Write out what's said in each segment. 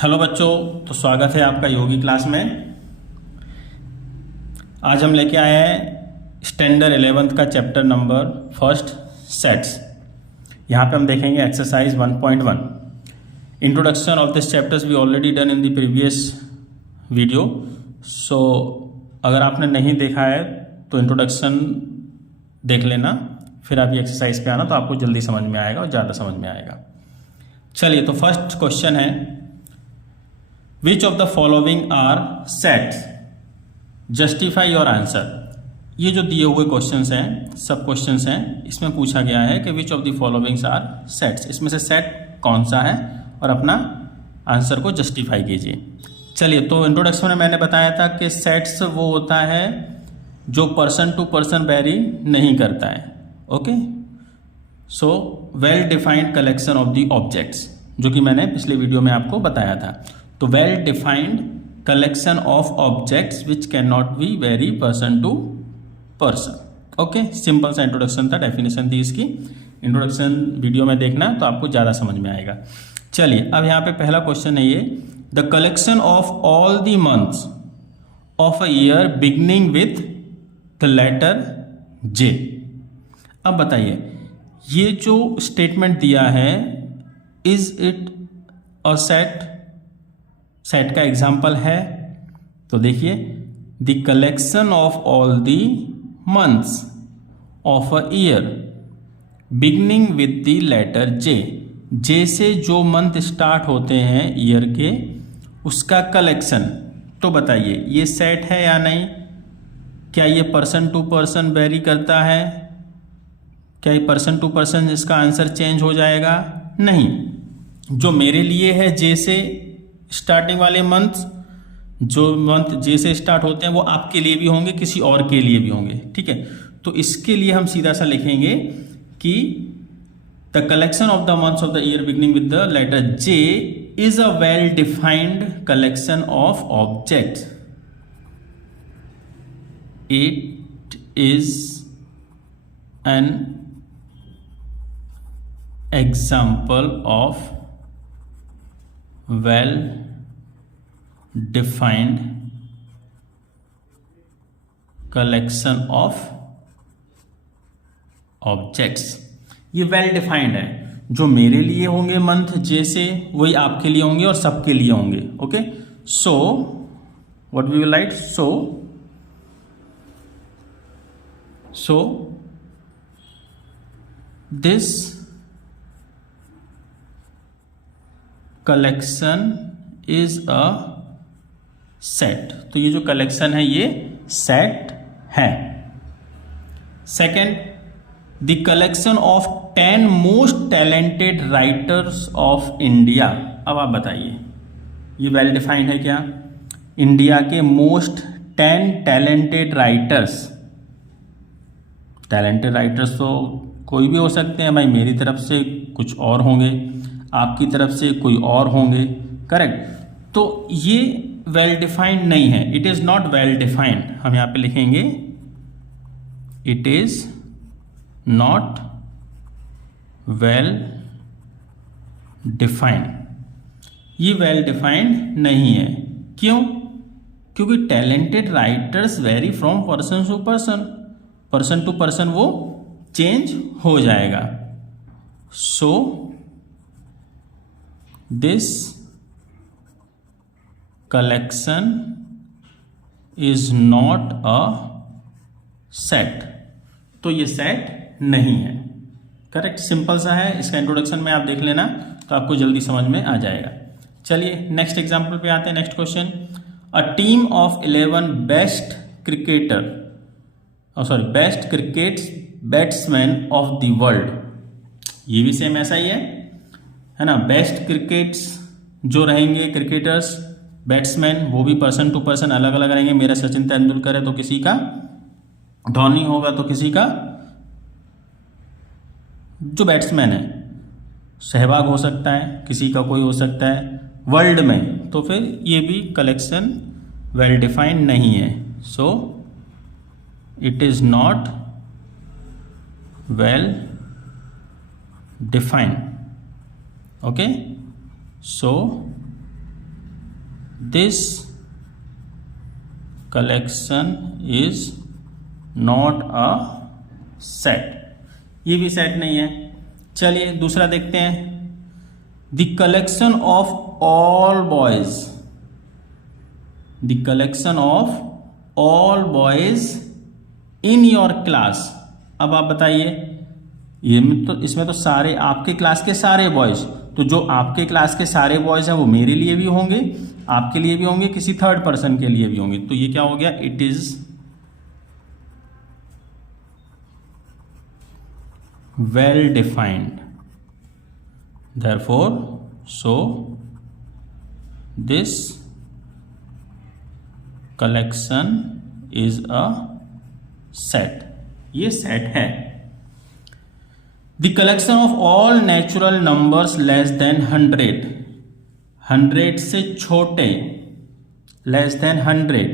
Hello बच्चों, तो स्वागत है आपका योगी क्लास में। आज हम लेके आए हैं स्टैंडर्ड 11th का चैप्टर नंबर फर्स्ट सेट्स। यहाँ पे हम देखेंगे exercise 1.1 introduction of this chapters we already done in the previous video. So अगर आपने नहीं देखा है तो इंट्रोडक्शन देख लेना, फिर आप ये एक्सरसाइज पे आना तो आपको जल्दी समझ में आएगा और ज़्यादा समझ में आएगा। चलिए, तो फर्स्ट क्वेश्चन है Which of the following are sets? Justify your answer। ये जो दिए हुए क्वेश्चंस हैं, सब क्वेश्चंस हैं, इसमें पूछा गया है कि which of the following are sets, इसमें से सेट कौन सा है और अपना आंसर को जस्टिफाई कीजिए। चलिए, तो इंट्रोडक्शन में मैंने बताया था कि सेट्स वो होता है जो पर्सन टू पर्सन वेरी नहीं करता है। Okay, so well defined collection of the objects, जो कि मैंने पिछले वीडियो में आपको बताया था। तो well defined collection of objects which can not be vary person to person. Okay, simple सा इंट्रोडक्शन था, डेफिनेशन थी इसकी। इंट्रोडक्शन वीडियो में देखना तो आपको ज़्यादा समझ में आएगा। चलिए, अब यहाँ पे पहला क्वेश्चन है ये, the collection of all the months of a year beginning with the letter J. अब बताइए, ये जो स्टेटमेंट दिया है, is it a set? Set का एग्जाम्पल है तो देखिए, the collection of all the months of a year beginning with the letter J. J से जो मंथ स्टार्ट होते हैं ईयर के, उसका कलेक्शन। तो बताइए, ये सेट है या नहीं? क्या ये पर्सन टू पर्सन वेरी करता है? क्या ये पर्सन टू पर्सन इसका आंसर चेंज हो जाएगा? नहीं। जो मेरे लिए है जे से स्टार्टिंग वाले मंथ्स, जो मंथ जे से स्टार्ट होते हैं, वो आपके लिए भी होंगे, किसी और के लिए भी होंगे। ठीक है, तो इसके लिए हम सीधा सा लिखेंगे कि the collection of the months of the year beginning with the letter J is a well defined collection of objects. It is an example of well defined collection of objects। ये वेल डिफाइंड है, जो मेरे लिए होंगे month जैसे, वही आपके लिए होंगे और सबके लिए होंगे। Okay, so what we will write, so this collection is a set. तो ये जो कलेक्शन है ये सेट है। Second, the collection of 10 most talented writers of India. अब आप बताइए, ये वेल डिफाइंड है क्या? इंडिया के most 10 talented writers. Talented writers तो कोई भी हो सकते हैं भाई, मेरी तरफ से कुछ और होंगे, आपकी तरफ से कोई और होंगे, करेक्ट? तो ये वेल डिफाइंड नहीं है, it is not well defined. हम यहां पे लिखेंगे it is not well defined. ये वेल डिफाइंड नहीं है। क्यों? क्योंकि talented writers vary from person to person, person to person वो चेंज हो जाएगा। सो this collection is not a set। तो ये सेट नहीं है, करेक्ट? सिंपल सा है। इसका इंट्रोडक्शन में आप देख लेना तो आपको जल्दी समझ में आ जाएगा। चलिए नेक्स्ट एग्जांपल पे आते हैं। Next question, a team of 11 best cricketer best cricket batsman of the world. ये भी सेम ऐसा ही है ना? बेस्ट क्रिकेट्स जो रहेंगे क्रिकेटर्स, बैट्समैन वो भी पर्सन टू पर्सन अलग अलग रहेंगे। मेरा सचिन तेंदुलकर है तो किसी का धोनी होगा, तो किसी का जो बैट्समैन है सहवाग हो सकता है, किसी का कोई हो सकता है वर्ल्ड में। तो फिर ये भी कलेक्शन वेल डिफाइंड नहीं है। So it is not well defined. Okay, so this collection is not a set, ये भी सेट नहीं है। चलिए दूसरा देखते हैं, the collection of all boys, the collection of all boys in your class. अब आप बताइए, ये तो इसमें तो सारे आपके क्लास के सारे बॉयज, तो जो आपके क्लास के सारे बॉयज हैं वो मेरे लिए भी होंगे, आपके लिए भी होंगे, किसी थर्ड पर्सन के लिए भी होंगे। तो ये क्या हो गया, it is well defined, therefore so this collection is a set, ये सेट है। the collection of all natural numbers less than 100, 100 से छोटे, less than 100,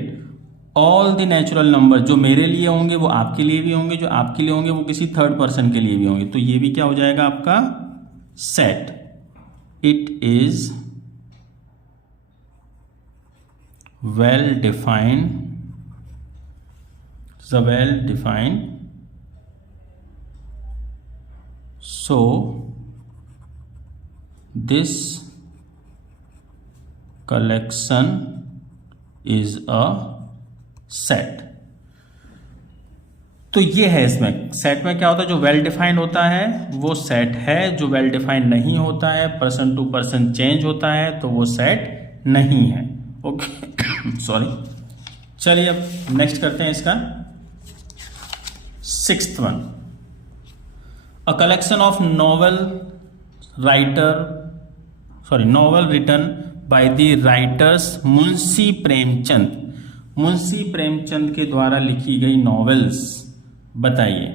all the natural number, जो मेरे लिए होंगे वो आपके लिए भी होंगे, जो आपके लिए होंगे वो किसी थर्ड पर्सन के लिए भी होंगे। तो ये भी क्या हो जाएगा आपका set. It is well defined, well defined, so this collection is a set. तो ये है, इसमें सेट में क्या होता है, जो वेल डिफाइंड होता है वो सेट है, जो वेल डिफाइंड नहीं होता है, पर्सन टू पर्सन चेंज होता है, तो वो सेट नहीं है। Okay sorry. चलिए अब नेक्स्ट करते हैं इसका 6th one, a collection of novel written by the writers Munshi Premchand, Munshi Premchand के द्वारा लिखी गई नॉवेल्स बताइए।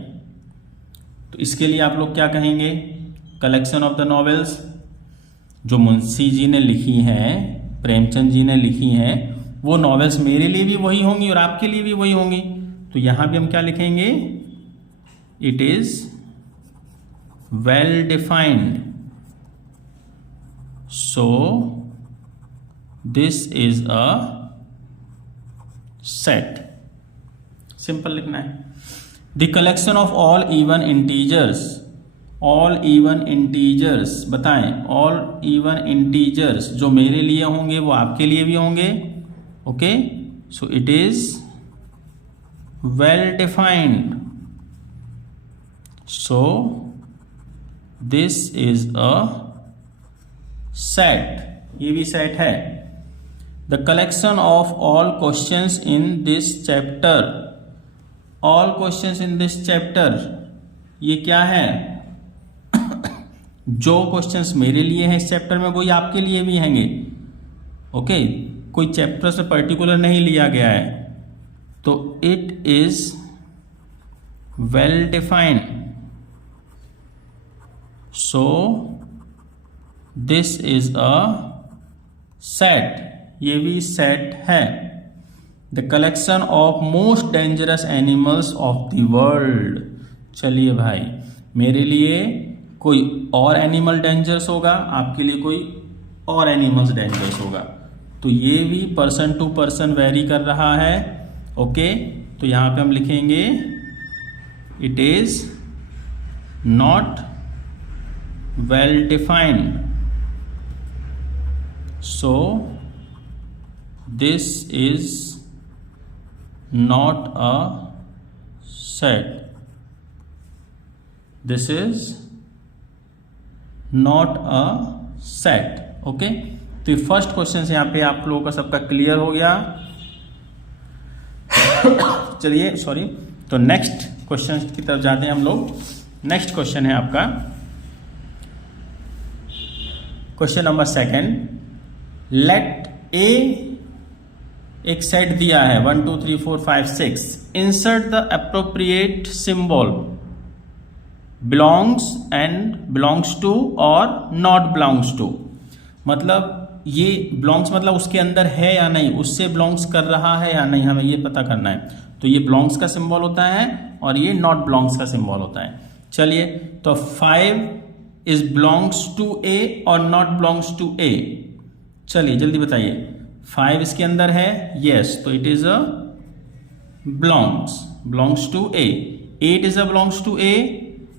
तो इसके लिए आप लोग क्या कहेंगे, कलेक्शन ऑफ द नॉवेल्स जो मुंशी जी ने लिखी हैं, प्रेमचंद जी ने लिखी हैं, वो नॉवेल्स मेरे लिए भी वही होंगी और आपके लिए भी वही होंगी। तो यहां भी हम क्या लिखेंगे, it is well defined, so this is a set. Simple लिखना है। The collection of all even integers, all even integers बताएं, ऑल इवन इंटीजर्स जो मेरे लिए होंगे वो आपके लिए भी होंगे। Okay, so it is well defined, so this is a set, ये भी सेट है। The collection of all questions in this chapter, all questions in this chapter, ये क्या है, जो क्वेश्चंस मेरे लिए हैं इस चैप्टर में वही आपके लिए भी हैंगे। ओके, कोई चैप्टर से पर्टिकुलर नहीं लिया गया है, तो it is well defined, so this is a set, ये भी सेट है। The collection of most dangerous animals of the world, चलिए भाई मेरे लिए कोई और एनिमल डेंजरस होगा, आपके लिए कोई और एनिमल्स डेंजरस होगा, तो ये भी पर्सन टू पर्सन वेरी कर रहा है। ओके, तो यहां पे हम लिखेंगे it is not well defined, so this is not a set, this is not a set। Okay, तो फर्स्ट क्वेश्चन से यहां पे आप लोगों का सबका क्लियर हो गया। चलिए सॉरी, तो नेक्स्ट क्वेश्चन की तरफ जाते हैं हम लोग। नेक्स्ट क्वेश्चन है आपका क्वेश्चन नंबर 2। लेट ए, एक सेट दिया है 1 2 3 4 5 6, insert the appropriate symbol belongs and belongs to और नॉट बिलोंग्स टू। मतलब ये बिलोंग्स मतलब उसके अंदर है या नहीं, उससे बिलोंग्स कर रहा है या नहीं, हमें ये पता करना है। तो ये बिलोंग्स का सिंबल होता है और ये नॉट बिलोंग्स का सिंबल होता है। चलिए, तो 5 इज बिलोंग्स टू ए और नॉट बिलोंग्स टू ए। चलिए जल्दी बताइए, 5 इसके अंदर है, यस, तो it is a belongs to A. 8 is a belongs to A,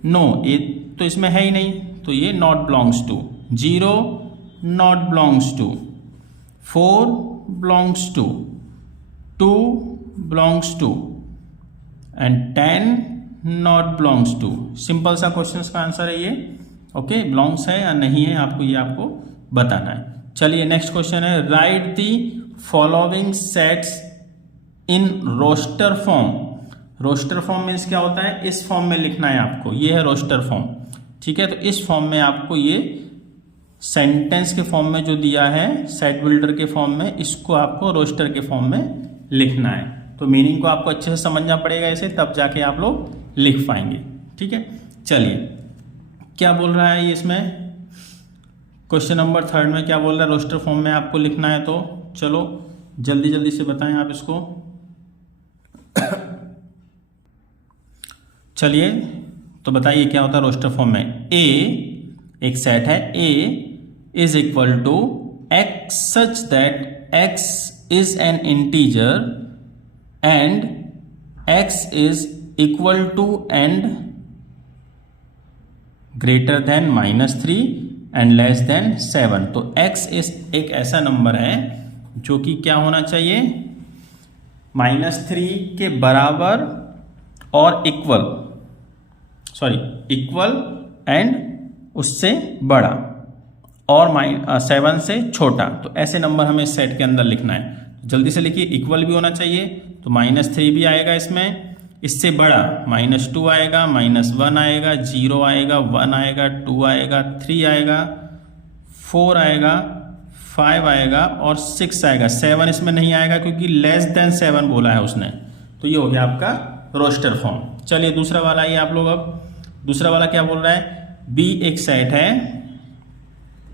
no, A तो इसमें है ही नहीं, तो ये not belongs to. 0 not belongs to, 4 belongs to, 2 belongs to and 10 not belongs to. Simple सा क्वेश्चन का आंसर है ये। ओके, बिलोंग्स है या नहीं है आपको ये आपको बताना है। चलिए नेक्स्ट क्वेश्चन है, write the following sets in roster form. Roster form means क्या होता है, इस फॉर्म में लिखना है आपको, ये है रोस्टर फॉर्म, ठीक है। तो इस फॉर्म में आपको ये सेंटेंस के फॉर्म में जो दिया है सेट बिल्डर के फॉर्म में, इसको आपको रोस्टर के फॉर्म में लिखना है। तो मीनिंग को आपको अच्छे से समझना पड़ेगा इसे, तब जाके आप लोग लिख पाएंगे, ठीक है। चलिए क्या बोल रहा है ये इसमें, क्वेश्चन नंबर 3 में क्या बोल रहा है, रोस्टर फॉर्म में आपको लिखना है। तो चलो जल्दी जल्दी से बताएं आप इसको। चलिए तो बताइए क्या होता है रोस्टर फॉर्म में। ए एक सेट है, A is equal to X such that X is an integer and X is equal to and greater than -3 and less than 7। तो x एक ऐसा नंबर है जो कि क्या होना चाहिए, -3 के बराबर और इक्वल एंड उससे बड़ा और 7 से छोटा। तो ऐसे नंबर हमें सेट के अंदर लिखना है। जल्दी से लिखिए, इक्वल भी होना चाहिए, तो -3 भी आएगा इसमें, इससे बड़ा -2 आएगा, -1 आएगा, 0 आएगा, 1 आएगा, 2 आएगा, 3 आएगा, 4 आएगा, 5 आएगा और 6 आएगा। 7 इसमें नहीं आएगा क्योंकि लेस देन 7 बोला है उसने। तो ये हो गया आपका रोस्टर फॉर्म। चलिए दूसरा वाला ये आप लोग, अब दूसरा वाला क्या बोल रहा है, बी एक सेट है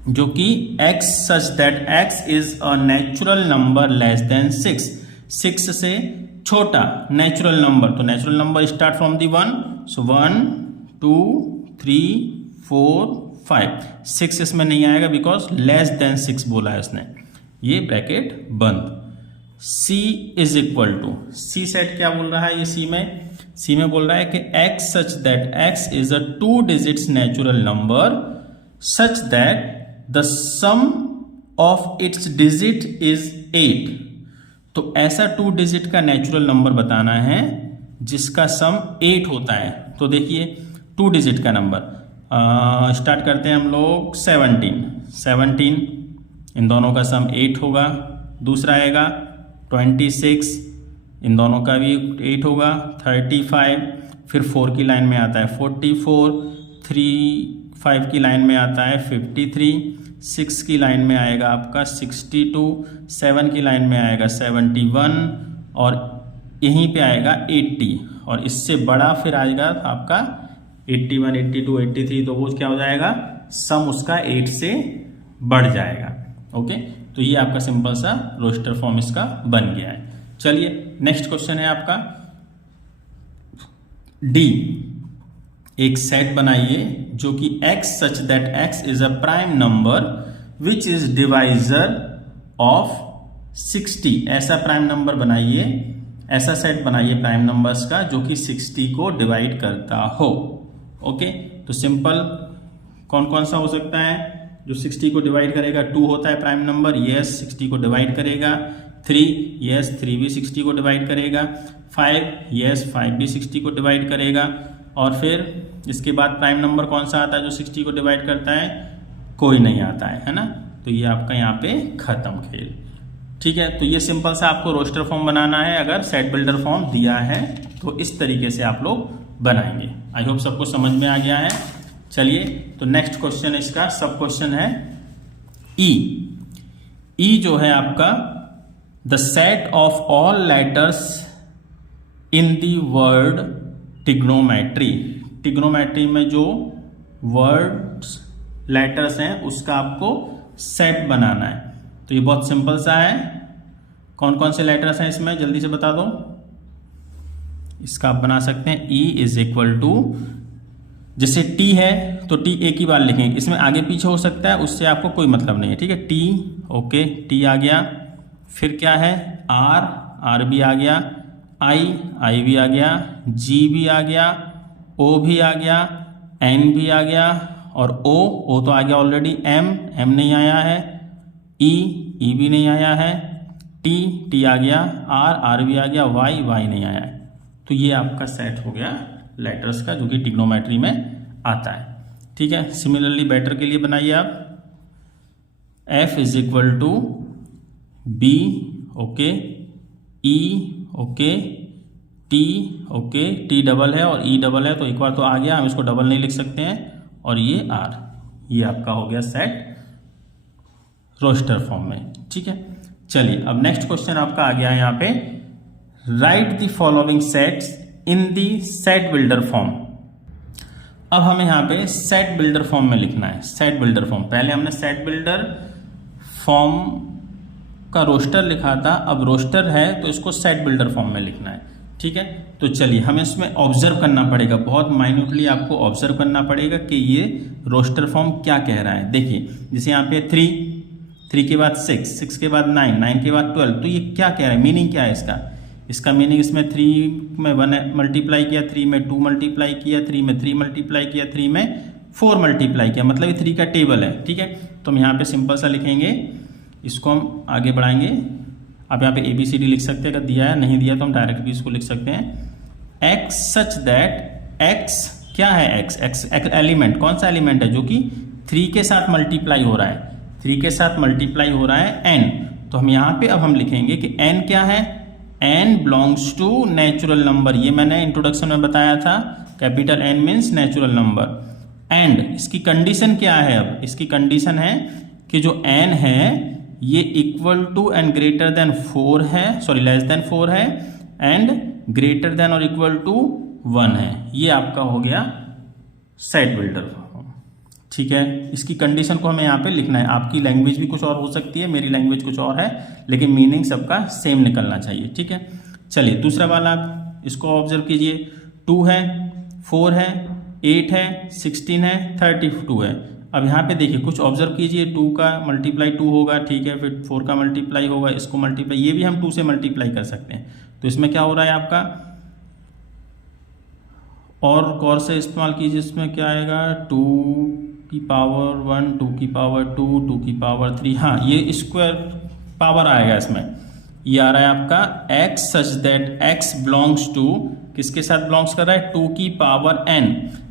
जो कि x such that x is a natural number less than 6 से छोटा नेचुरल नंबर। तो natural number start from the 1, सो 1 2 3 4 5। 6 इसमें नहीं आएगा बिकॉज लेस देन 6 बोला है उसने, ये ब्रैकेट बंद। c is equal to, C set क्या बोल रहा है ये, सी में बोल रहा है कि x such that x is a 2 digits natural number such that the sum of its digit is 8। तो ऐसा 2 डिजिट का नेचुरल नंबर बताना है जिसका सम 8 होता है। तो देखिए 2 डिजिट का नंबर स्टार्ट करते हैं हम लोग 17, इन दोनों का सम 8 होगा। दूसरा आएगा 26, इन दोनों का भी 8 होगा। 35, फिर 4 की लाइन में आता है 44, 5 की लाइन में आता है 53, 6 की लाइन में आएगा आपका 62, 7 की लाइन में आएगा 71 और यहीं पे आएगा 80 और इससे बड़ा फिर आएगा आपका 81, 82, 83। तो वो क्या हो जाएगा, सम उसका 8 से बढ़ जाएगा। ओके, तो ये आपका सिंपल सा रोस्टर फॉर्म इसका बन गया है। चलिए नेक्स्ट क्वेश्चन है आपका डी। एक सेट बनाइए जो कि x such that x is a prime number which is divisor of 60। ऐसा प्राइम नंबर बनाइए, ऐसा सेट बनाइए प्राइम नंबर्स का जो कि 60 को डिवाइड करता हो। ओके, तो सिंपल कौन कौन सा हो सकता है जो 60 को डिवाइड करेगा। 2 होता है प्राइम नंबर, यस 60 को डिवाइड करेगा। 3, यस 3 भी 60 को डिवाइड करेगा। 5, यस 5 भी 60 को डिवाइड करेगा। और फिर इसके बाद प्राइम नंबर कौन सा आता है जो 60 को डिवाइड करता है, कोई नहीं आता है ना। तो ये आपका यहाँ पे खत्म खेल। ठीक है, तो ये सिंपल सा आपको रोस्टर फॉर्म बनाना है। अगर सेट बिल्डर फॉर्म दिया है तो इस तरीके से आप लोग बनाएंगे। आई होप सबको समझ में आ गया है। चलिए तो नेक्स्ट क्वेश्चन इसका सब क्वेश्चन है ई जो है आपका the set of all letters in the word trigonometry. Trigonometry में जो वर्ड्स लेटर्स हैं उसका आपको सेट बनाना है। तो ये बहुत सिंपल सा है। कौन कौन से लेटर्स हैं इसमें जल्दी से बता दो। इसका आप बना सकते हैं ई इज इक्वल टू, जैसे टी है तो टी एक ही बार लिखेंगे, इसमें आगे पीछे हो सकता है, उससे आपको कोई मतलब नहीं है। ठीक है, टी, ओके टी आ गया। फिर क्या है, आर भी आ गया, आई भी आ गया, जी भी आ गया, ओ भी आ गया, एन भी आ गया, और ओ तो आ गया ऑलरेडी, एम नहीं आया है, ई भी नहीं आया है, टी आ गया, आर भी आ गया, वाई नहीं आया है। तो ये आपका सेट हो गया लेटर्स का, जो कि ट्रिग्नोमेट्री में आता है। ठीक है, सिमिलरली बेटर के लिए बनाइए आप, F is equal to B, okay, E okay, T okay, T double है और ई डबल है, तो एक बार तो आ गया, हम इसको डबल नहीं लिख सकते हैं, और ये आर, ये आपका हो गया सेट रोस्टर फॉर्म में। ठीक है, चलिए अब नेक्स्ट क्वेश्चन आपका आ गया है यहाँ पे, right the following sets in the set builder form. अब हमें यहाँ पे सेट बिल्डर फॉर्म में लिखना है, सेट बिल्डर फॉर्म। पहले हमने सेट बिल्डर फॉर्म का रोस्टर लिखा था, अब रोस्टर है तो इसको सेट बिल्डर फॉर्म में लिखना है। ठीक है, तो चलिए हमें इसमें ऑब्जर्व करना पड़ेगा, बहुत माइन्यूटली आपको ऑब्जर्व करना पड़ेगा कि ये रोस्टर फॉर्म क्या कह रहा है। देखिए जैसे यहाँ पे 3 के बाद 6 के बाद 9 के बाद 12, तो ये क्या कह रहा है, मीनिंग क्या है इसका मीनिंग, इसमें 3 में 1 मल्टीप्लाई किया, 3 में 2 मल्टीप्लाई किया, 3 में 3 मल्टीप्लाई किया, 3 में 4 मल्टीप्लाई किया, मतलब ये 3 का टेबल है। ठीक है, तो हम यहाँ पे सिंपल सा लिखेंगे, इसको हम आगे बढ़ाएंगे। आप यहाँ पे ABCD लिख सकते हैं, अगर दिया है, नहीं दिया तो हम डायरेक्ट भी इसको लिख सकते हैं। एक्स सच दैट, एक्स क्या है, एक्स एलिमेंट, कौन सा एलिमेंट है, जो कि 3 के साथ मल्टीप्लाई हो रहा है, 3 के साथ मल्टीप्लाई हो रहा है n। तो हम यहाँ पे अब हम लिखेंगे कि n क्या है, n belongs to natural number, ये मैंने इंट्रोडक्शन में बताया था, capital N means natural number. And इसकी कंडीशन क्या है, अब इसकी कंडीशन है कि जो n है ये equal to and greater than 4 है, सॉरी लेस देन 4 है, एंड ग्रेटर देन और इक्वल टू 1 है। ये आपका हो गया सेट बिल्डर फॉर्म। ठीक है, इसकी कंडीशन को हमें यहाँ पे लिखना है। आपकी लैंग्वेज भी कुछ और हो सकती है, मेरी लैंग्वेज कुछ और है, लेकिन मीनिंग सबका सेम निकलना चाहिए। ठीक है, चलिए दूसरा वाला आप इसको ऑब्जर्व कीजिए, 2 है, 4 है, 8 है, 16 है, 32 है। अब यहाँ पे देखिए कुछ ऑब्जर्व कीजिए, 2 का मल्टीप्लाई 2 होगा, ठीक है, फिर 4 का मल्टीप्लाई होगा, इसको मल्टीप्लाई, ये भी हम 2 से मल्टीप्लाई कर सकते हैं। तो इसमें क्या हो रहा है आपका, और से इस्तेमाल कीजिए, इसमें क्या आएगा, 2 की पावर 1, 2 की पावर 2, 2 की पावर 3, हाँ ये स्क्वायर पावर आएगा इसमें। ये आ रहा है आपका X such that X belongs to, किसके साथ बिलोंग्स कर रहा है, 2 की पावर n।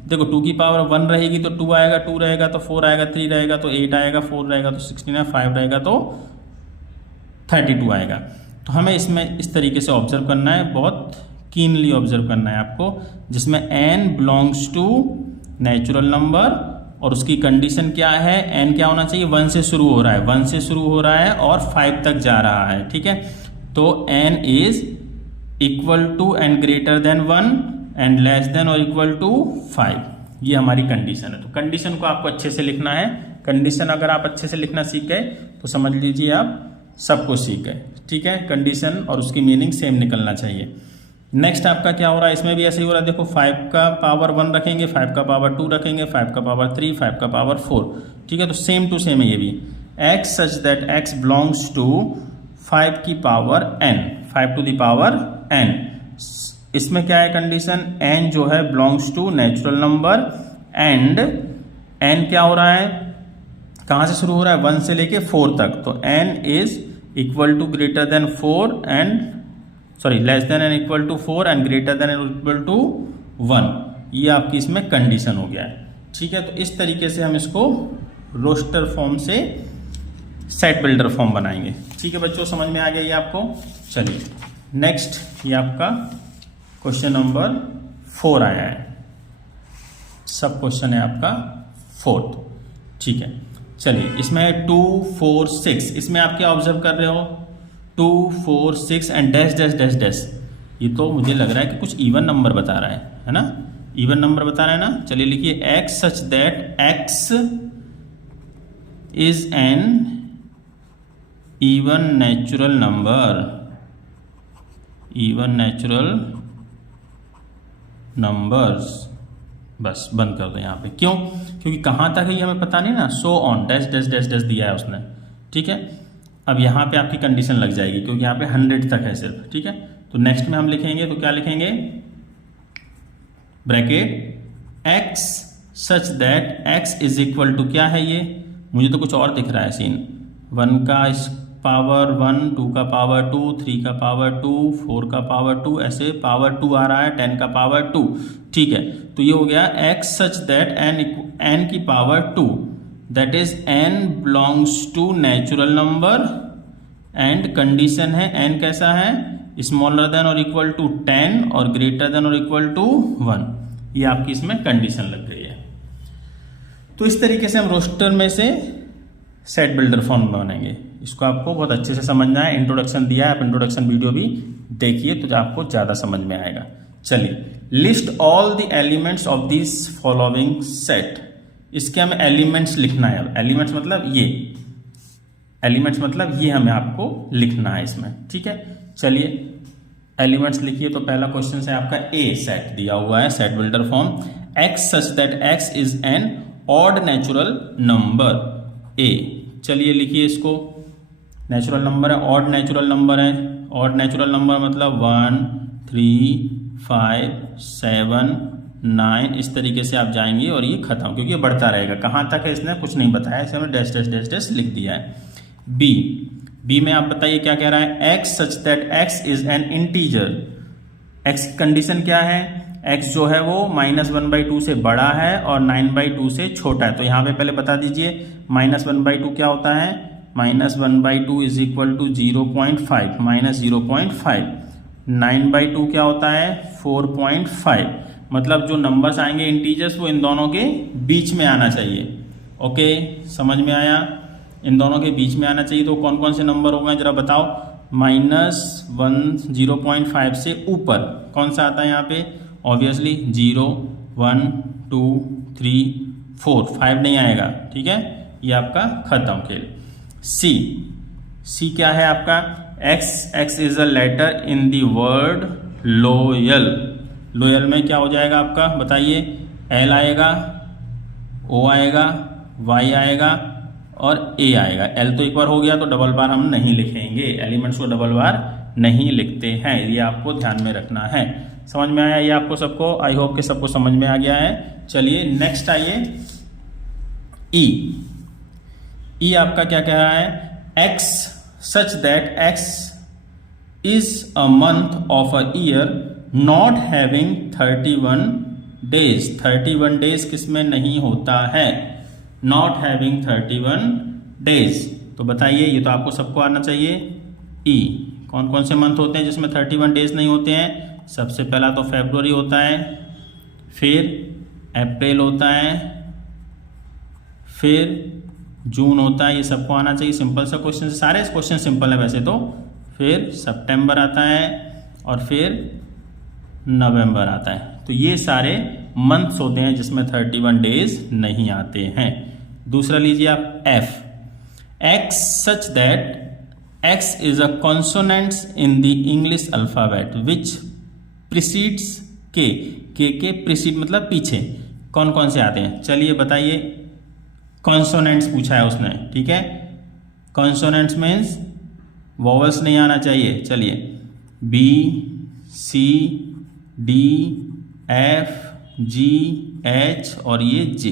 देखो 2 की पावर 1 रहेगी तो 2 आएगा, 2 रहेगा तो 4 आएगा, 3 रहेगा तो 8 आएगा, 4 रहेगा तो 16 है, 5 रहेगा तो 32 आएगा। तो हमें इसमें इस तरीके से ऑब्जर्व करना है, बहुत कीनली ऑब्जर्व करना है आपको, जिसमें n belongs to natural number, और उसकी कंडीशन क्या है, n क्या होना चाहिए, 1 से शुरू हो रहा है, 1 से शुरू हो रहा है और 5 तक जा रहा है। ठीक है, तो n is equal to and greater than 1 and less than और इक्वल टू 5, ये हमारी कंडीशन है। तो कंडीशन को आपको अच्छे से लिखना है। कंडीशन अगर आप अच्छे से लिखना सीख गए तो समझ लीजिए आप सब कुछ सीख गए। ठीक है, कंडीशन और उसकी मीनिंग सेम निकलना चाहिए। नेक्स्ट आपका क्या हो रहा है, इसमें भी ऐसे ही हो रहा है। देखो 5 का पावर 1 रखेंगे, 5 का पावर 2 रखेंगे, 5 का पावर 3, 5 का पावर 4। ठीक है, तो सेम टू सेम है ये भी, X such that X belongs to 5 की power n, 5 to the power n। इसमें क्या है कंडीशन, n जो है belongs to natural number, and n क्या हो रहा है, कहाँ से शुरू हो रहा है, 1 से लेके 4 तक। तो n is equal to greater than 4 and sorry less than and equal to 4 and greater than and equal to 1। ये आपकी इसमें कंडीशन हो गया है। ठीक है, तो इस तरीके से हम इसको रोस्टर फॉर्म से सेट बिल्डर फॉर्म बनाएंगे। ठीक है बच्चों, समझ में आ गया ये आपको। चलिए नेक्स्ट, ये आपका क्वेश्चन नंबर 4 आया है, सब क्वेश्चन है आपका 4th। ठीक है, चलिए इसमें 2, 4, 6, इसमें आप क्या ऑब्जर्व कर रहे हो, 2, 4, 6 and dash dash dash dash. ये तो मुझे लग रहा है कि कुछ इवन नंबर बता रहा है ना, इवन नंबर बता रहा है ना। चलिए लिखिए, x such that X is N even natural number, even natural numbers. बस बंद कर दो यहाँ पे, क्यों, क्योंकि कहाँ तक है ये हमें पता नहीं ना। So on dash dash dash dash दिया है उसने। ठीक है, अब यहाँ पे आपकी कंडीशन लग जाएगी क्योंकि यहाँ पे 100 तक है सिर्फ, ठीक है। तो नेक्स्ट में हम लिखेंगे तो क्या लिखेंगे, bracket x such that x is equal to, क्या है ये, मुझे तो कुछ और दिख रहा है सीन, 1 का पावर 1, 2 का पावर 2, 3 का पावर 2, 4 का पावर 2, ऐसे पावर 2 आ रहा है, 10 का पावर 2, ठीक है। तो ये हो गया x सच दैट n की power 2, that is n belongs to natural number, and condition है n कैसा है, स्मॉलर देन और इक्वल टू 10 और ग्रेटर देन और इक्वल टू 1। ये आपकी इसमें कंडीशन लग गई है। तो इस तरीके से हम रोस्टर में से सेट बिल्डर फॉर्म बनाएंगे। इसको आपको बहुत अच्छे से समझना है, इंट्रोडक्शन दिया है, आप इंट्रोडक्शन वीडियो भी देखिए तो आपको ज़्यादा समझ में आएगा। चलिए, list all the elements of this following set. इसके हमें एलिमेंट्स लिखना है। एलिमेंट्स मतलब ये, एलिमेंट्स मतलब ये हमें आपको लिखना है इसमें, ठीक है। चलिए एलिमेंट्स लिखिए। तो पहला क्वेश्चन है आपका ए सेट दिया हुआ है, set builder form, x such that X is N odd natural number A. चलिए लिखिए इसको, नेचुरल नंबर है, ऑड नेचुरल नंबर है। ऑड नेचुरल नंबर मतलब 1, 3, 5, 7, 9, इस तरीके से आप जाएंगे और ये खत्म, क्योंकि ये बढ़ता रहेगा। कहाँ तक है इसने कुछ नहीं बताया, इसे हमें डैश डैश डैश डैश लिख दिया है। बी में आप बताइए क्या कह रहा है, x such that X is an integer. X की कंडीशन क्या है, एक्स जो है वो -1/2 से बड़ा है और 9/2 से छोटा है। तो यहाँ पे पहले बता दीजिए -1/2 क्या होता है, -1/2 इज इक्वल टू 0.5, -0.5। 9/2 क्या होता है, 4.5। मतलब जो नंबर्स आएंगे इंटीजर्स वो इन दोनों के बीच में आना चाहिए। ओके, समझ में आया, इन दोनों के बीच में आना चाहिए। तो कौन कौन से नंबर हो गए जरा बताओ, -1 0.5 से ऊपर कौन सा आता है यहाँ पे, ऑब्वियसली 0, 1, 2, 3, 4, 5 नहीं आएगा, ठीक है, ये आपका खत्म खेल। सी क्या है आपका, X is a letter in the word loyal. Loyal में क्या हो जाएगा आपका बताइए, एल आएगा, ओ आएगा, वाई आएगा और ए आएगा। एल तो एक बार हो गया तो डबल बार हम नहीं लिखेंगे, एलिमेंट्स को डबल बार नहीं लिखते हैं, ये आपको ध्यान में रखना है। समझ में आया ये आपको सबको, आई होप कि सबको समझ में आ गया है। चलिए नेक्स्ट आइए, ई आपका क्या कह रहा है, x such that X is a month of a year not having 31 days. 31 days किसमें नहीं होता है, नॉट हैविंग 31 डेज। तो बताइए, ये तो आपको सबको आना चाहिए। ई कौन कौन से मंथ होते हैं जिसमें 31 डेज नहीं होते हैं, सबसे पहला तो फरवरी होता है, फिर अप्रैल होता है, फिर जून होता है, ये सबको आना चाहिए। सिंपल सा क्वेश्चन, सारे क्वेश्चन सिंपल है वैसे तो। फिर सितंबर आता है और फिर नवंबर आता है। तो ये सारे मंथ्स होते हैं जिसमें 31 डेज नहीं आते हैं। दूसरा लीजिए आप F, x such that X is a consonants in the English alphabet which precedes के प्रीसीड मतलब पीछे कौन कौन से आते हैं। चलिए बताइए, कॉन्सोनेंट्स पूछा है उसने, ठीक है, कॉन्सोनेंट्स मीन्स वॉवल्स नहीं आना चाहिए। चलिए बी, सी, डी, एफ, जी, एच और ये जे,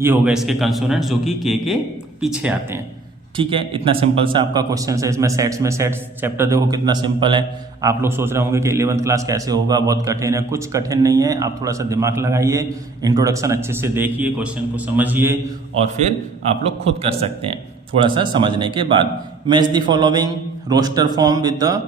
ये हो गए इसके कंसोनेंट्स जो कि के पीछे आते हैं, ठीक है। इतना सिंपल सा आपका क्वेश्चन है। इसमें सेट्स में सेट्स चैप्टर देखो कितना सिंपल है। आप लोग सोच रहे होंगे कि 11th क्लास कैसे होगा, बहुत कठिन है। कुछ कठिन नहीं है, आप थोड़ा सा दिमाग लगाइए, इंट्रोडक्शन अच्छे से देखिए, क्वेश्चन को समझिए और फिर आप लोग खुद कर सकते हैं थोड़ा सा समझने के बाद। Match the following roster form with the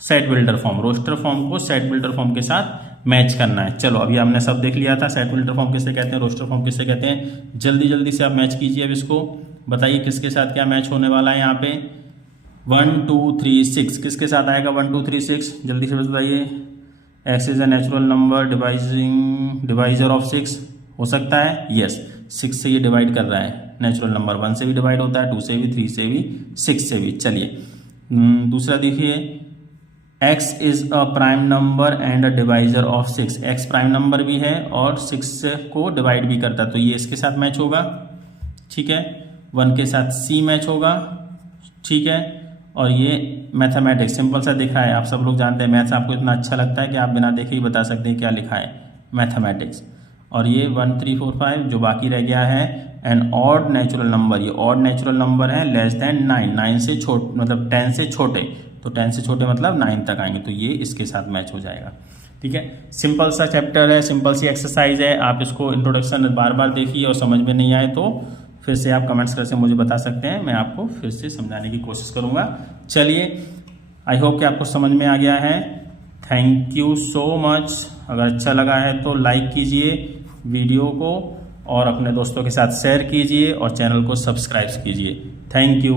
set builder form. Roster form को सेट बिल्डर फॉर्म के साथ मैच करना है। चलो अभी हमने सब देख लिया था, सेट बिल्डर फॉर्म किसे कहते हैं, रोस्टर फॉर्म किसे कहते हैं। जल्दी जल्दी से आप मैच कीजिए। अब इसको बताइए किसके साथ क्या मैच होने वाला है। यहाँ पे 1 2 3 6 किसके साथ आएगा, 1 2 3 6, जल्दी से बताइए। X is a natural number divisor of 6 हो सकता है, यस, 6 से ये डिवाइड कर रहा है। नेचुरल नंबर 1 से भी डिवाइड होता है, 2 से भी, 3 से भी, 6 से भी। चलिए दूसरा देखिए, x is a prime number and a divisor of 6। x prime number भी है और 6 को डिवाइड भी करता है, तो ये इसके साथ मैच होगा, ठीक है। 1 के साथ c मैच होगा, ठीक है। और ये मैथमेटिक्स सिंपल सा दिख रहा है, आप सब लोग जानते हैं मैथ्स आपको इतना अच्छा लगता है कि आप बिना देखे ही बता सकते हैं क्या लिखा है, मैथमेटिक्स। और ये 1 3 4 5 जो बाकी रह गया है एन ऑड नेचुरल नंबर, ये ऑड नेचुरल नंबर है लेस देन 9, 9 से मतलब 10 से छोटे, तो 10 से छोटे मतलब 9 तक आएंगे, तो ये इसके साथ मैच हो जाएगा। ठीक है, सिंपल सा चैप्टर है, सिंपल सी एक्सरसाइज है। आप इसको इंट्रोडक्शन बार बार देखिए और समझ में नहीं आए तो फिर से आप कमेंट्स करके मुझे बता सकते हैं, मैं आपको फिर से समझाने की कोशिश करूँगा। चलिए, आई होप कि आपको समझ में आ गया है। Thank you so much. अगर अच्छा लगा है तो लाइक कीजिए वीडियो को और अपने दोस्तों के साथ शेयर कीजिए और चैनल को सब्सक्राइब कीजिए। Thank you.